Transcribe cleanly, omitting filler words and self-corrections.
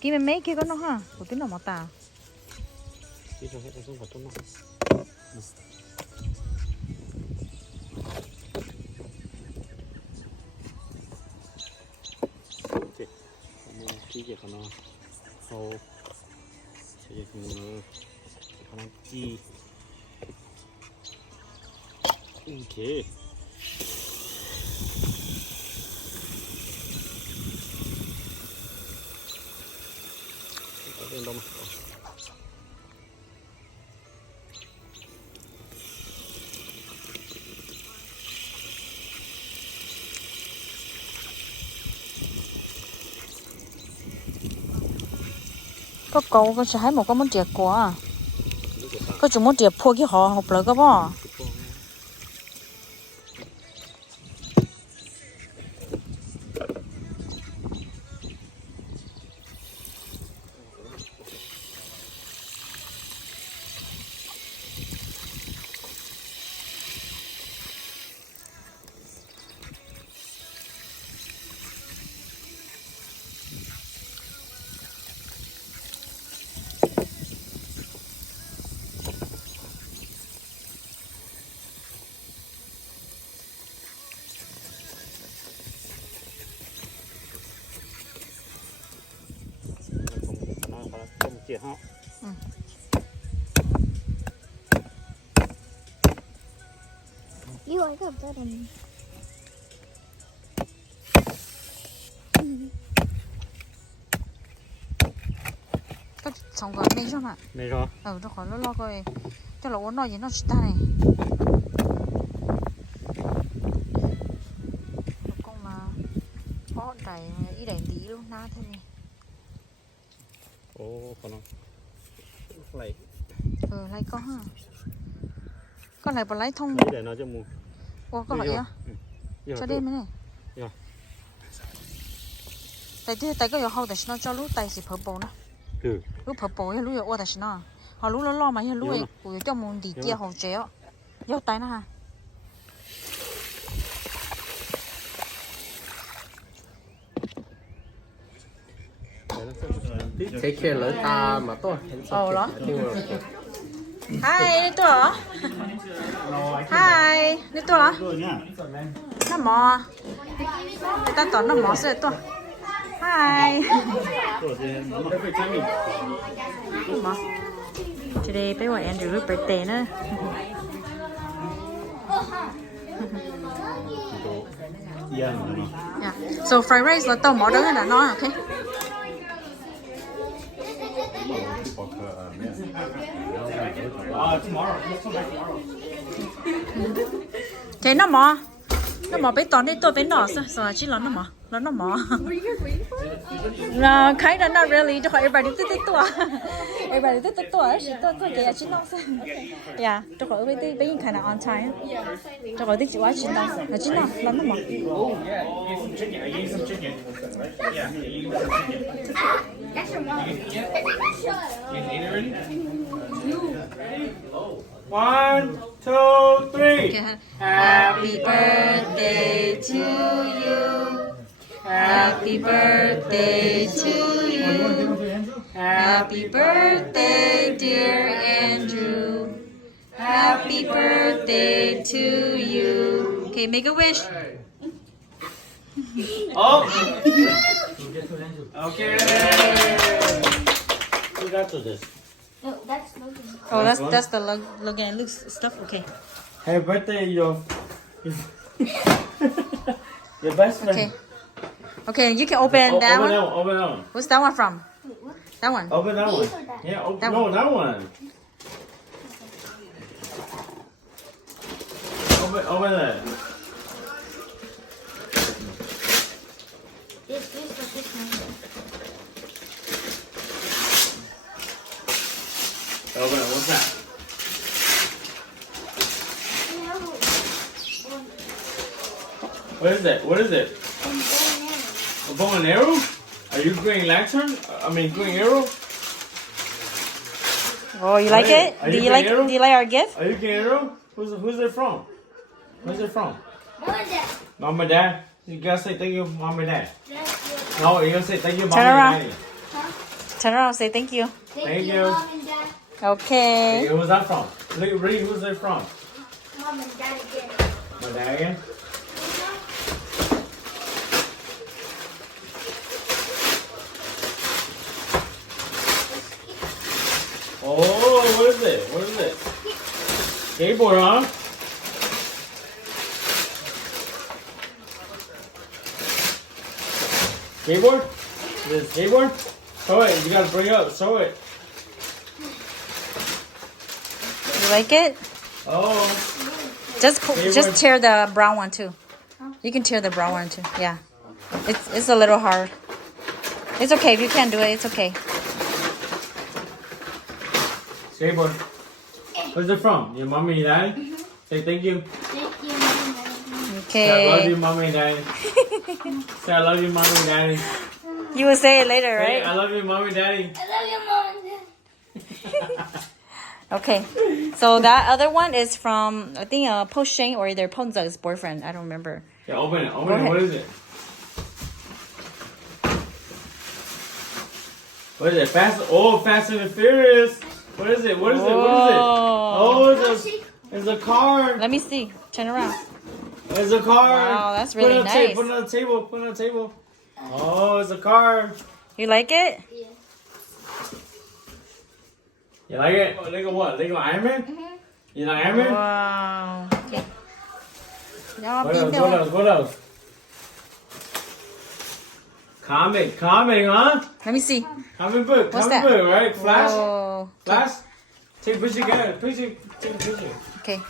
Kia mấy kia có nó ha, của tiếng nào mà tao. Kia cho hết xuống vào trong nó. Kia cái nó, sau, cái cái nó chi, ok. Lên đâu mà. Có cậu có sẽ một cái món tiệc của à? Có chúng món tiệc phô cái họ học lại cái bò. Chị họ. You like up that one. Cái xong rồi mấy rồi mà. Mấy rồi? Nó khỏi lo coi. Cho là uống nói gì nó chỉ ta này. Con mà có đầy ý đầy tí luôn na thế này. Ồ, con nó. Lấy. Lấy có ha. Con này bỏ lấy thông. Lấy để nó cho mù. Ủa có hỏi á? Cho đêm này. Tại cái hậu tại nó cho lúc tay xịt purple nè. Lúc purple hay lúc giờ tại nó. Họ lúc lo mà hay lúc ấy của cho môn đi chia hậu chéo. Yêu tay nó ha. Take care lỡ ta mà tôi. Đó. Hi, đi tua hả? Hi, đi tua hả? Nó mò. Người ta tỏ nó mò sẽ tua. Hi. Mò. Today, bây giờ Andrew birthday nữa. Yeah. So fried rice là tao mò đó là nó, okay? Tomorrow. Let's come back tomorrow. Thế nó mò bé tòn đi tôi bé nọ sao chỉ là nó mò là cái đó not really cho everybody tít tua everybody tít tua chỉ tôi cái chỉ nó sao yeah cho khỏi bé tí bé nhìn kind of on time cho khỏi tí chỉ quá chỉ nó là chỉ nó mò Oh yeah, you some chicken. I gave some chicken. Yeah, you gave some chicken. That's your mom. You ate it already? Ready? 1, 2, 3. Happy birthday to you. Happy birthday to you. Happy birthday, dear Andrew. Happy birthday to you. Okay, make a wish. Oh. Okay. Who got to this? No, that's Logan. Oh, that's the Logan and Luke's stuff. Okay. Happy birthday, your best friend. Okay. Okay, you can open that one. Open that one. What's that one from? That one. Open that one. These or that? Yeah, That no, one. that one. Open that. This or this one. Open it. What's that? What is it? What is it? A bow and arrow? Are you green lantern? I mean, green arrow? Oh, you like Hey, it? are Do you you like? Pinero? Do you like our gift? Are you green arrow? Who's it from? Where's it from? Mom and Dad. Mom and Dad. You gotta say thank you, Mom and Dad. That's your. No, you gotta say thank you, Mom Turn and around. Daddy. Turn around, say thank you. Thank you. Mom and Dad. Okay. Hey, who's that from? Read who's it from? Mom and Dad again. My dad again? Oh, what is it? What is it? Skateboard, huh? Skateboard? Is it skateboard? Show it. You gotta bring it up. Show it. You like it? Oh. Just tear the brown one too. You can tear the brown one too. Yeah. It's a little hard. It's okay if you can't do it. It's okay. Skateboard. Where's it from? Your mommy and daddy? Say thank you. Thank you, Mom and Dad. Say I love Okay. you, mommy and daddy. Say I love you, mommy and daddy. You will say it later, Say right? I love you, mommy and daddy. I love you, Mom and Dad. Okay. So that other one is from I think Po Sheng or either Ponzag's boyfriend. I don't remember. Yeah, open it. Open Go it. ahead. What is it? What is it? Fast and Furious. What is it? What is it? What is it? Oh, it's a car. Let me see. Turn around. It's a car. Wow, that's Put it really on the nice. Put it on the table. Put it on the table. Oh, it's a car. You like it? Yeah. You like it? Oh, Lego what? Lego Iron Man? You like Iron Man? Wow. Okay. What else? What else? Comic, huh? Let me see. Comic book, What's comic that? book, right? Flash, Whoa. Flash. Take a picture, guys. Take a picture. Okay.